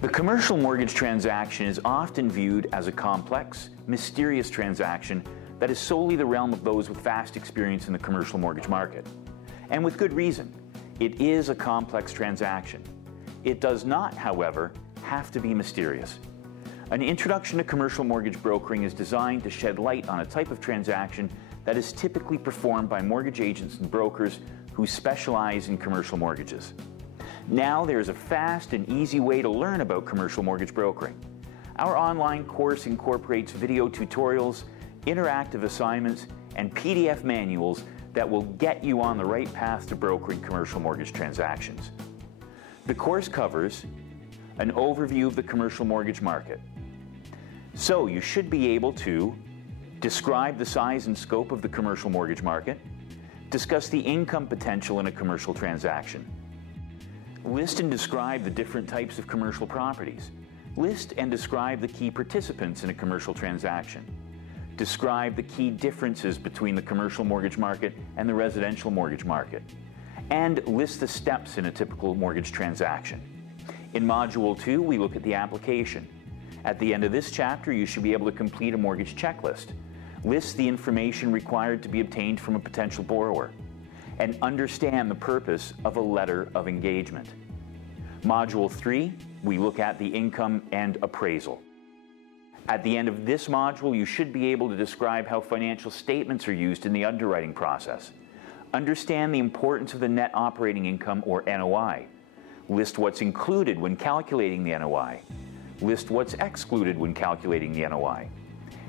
The commercial mortgage transaction is often viewed as a complex, mysterious transaction that is solely the realm of those with vast experience in the commercial mortgage market. And with good reason. It is a complex transaction. It does not, however, have to be mysterious. An introduction to commercial mortgage brokering is designed to shed light on a type of transaction that is typically performed by mortgage agents and brokers who specialize in commercial mortgages. Now there is a fast and easy way to learn about commercial mortgage brokering. Our online course incorporates video tutorials, interactive assignments, and PDF manuals that will get you on the right path to brokering commercial mortgage transactions. The course covers an overview of the commercial mortgage market. So you should be able to describe the size and scope of the commercial mortgage market, discuss the income potential in a commercial transaction, list and describe the different types of commercial properties, list and describe the key participants in a commercial transaction, describe the key differences between the commercial mortgage market and the residential mortgage market, and list the steps in a typical mortgage transaction. In Module 2, we look at the application. At the end of this chapter, you should be able to complete a mortgage checklist, list the information required to be obtained from a potential borrower, and understand the purpose of a letter of engagement. Module 3, we look at the income and appraisal. At the end of this module, you should be able to describe how financial statements are used in the underwriting process. Understand the importance of the net operating income, or NOI. List what's included when calculating the NOI. List what's excluded when calculating the NOI.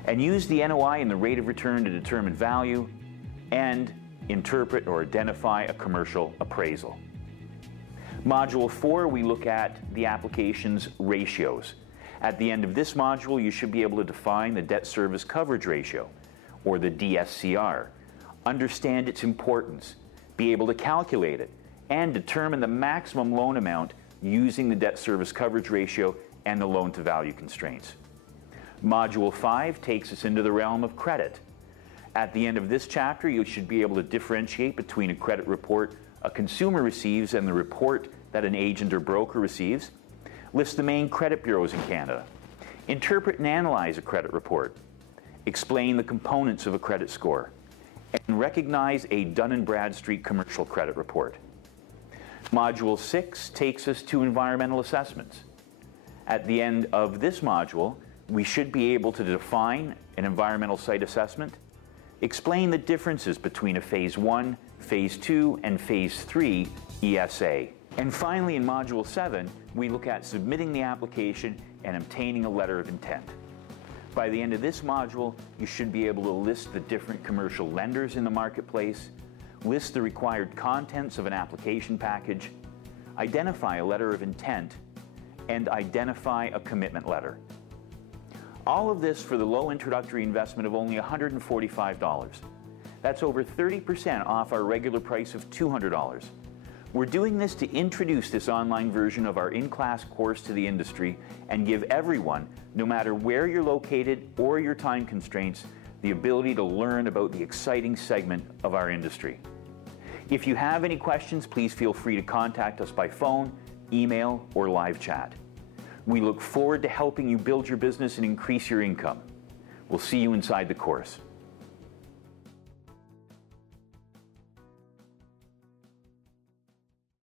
And use the NOI and the rate of return to determine value, and interpret or identify a commercial appraisal. Module 4, we look at the application's ratios. At the end of this module, you should be able to define the debt service coverage ratio, or the DSCR, understand its importance, be able to calculate it, and determine the maximum loan amount using the debt service coverage ratio and the loan-to-value constraints. Module 5 takes us into the realm of credit. At the end of this chapter, you should be able to differentiate between a credit report a consumer receives and the report that an agent or broker receives. List the main credit bureaus in Canada. Interpret and analyze a credit report. Explain the components of a credit score. And recognize a Dun & Bradstreet commercial credit report. Module 6 takes us to environmental assessments. At the end of this module, we should be able to define an environmental site assessment, explain the differences between a Phase 1, Phase 2, and Phase 3 ESA. And finally, in Module 7, we look at submitting the application and obtaining a letter of intent. By the end of this module, you should be able to list the different commercial lenders in the marketplace, list the required contents of an application package, identify a letter of intent, and identify a commitment letter. All of this for the low introductory investment of only $145. That's over 30% off our regular price of $200. We're doing this to introduce this online version of our in-class course to the industry and give everyone, no matter where you're located or your time constraints, the ability to learn about the exciting segment of our industry. If you have any questions, please feel free to contact us by phone, email, or live chat. We look forward to helping you build your business and increase your income. We'll see you inside the course.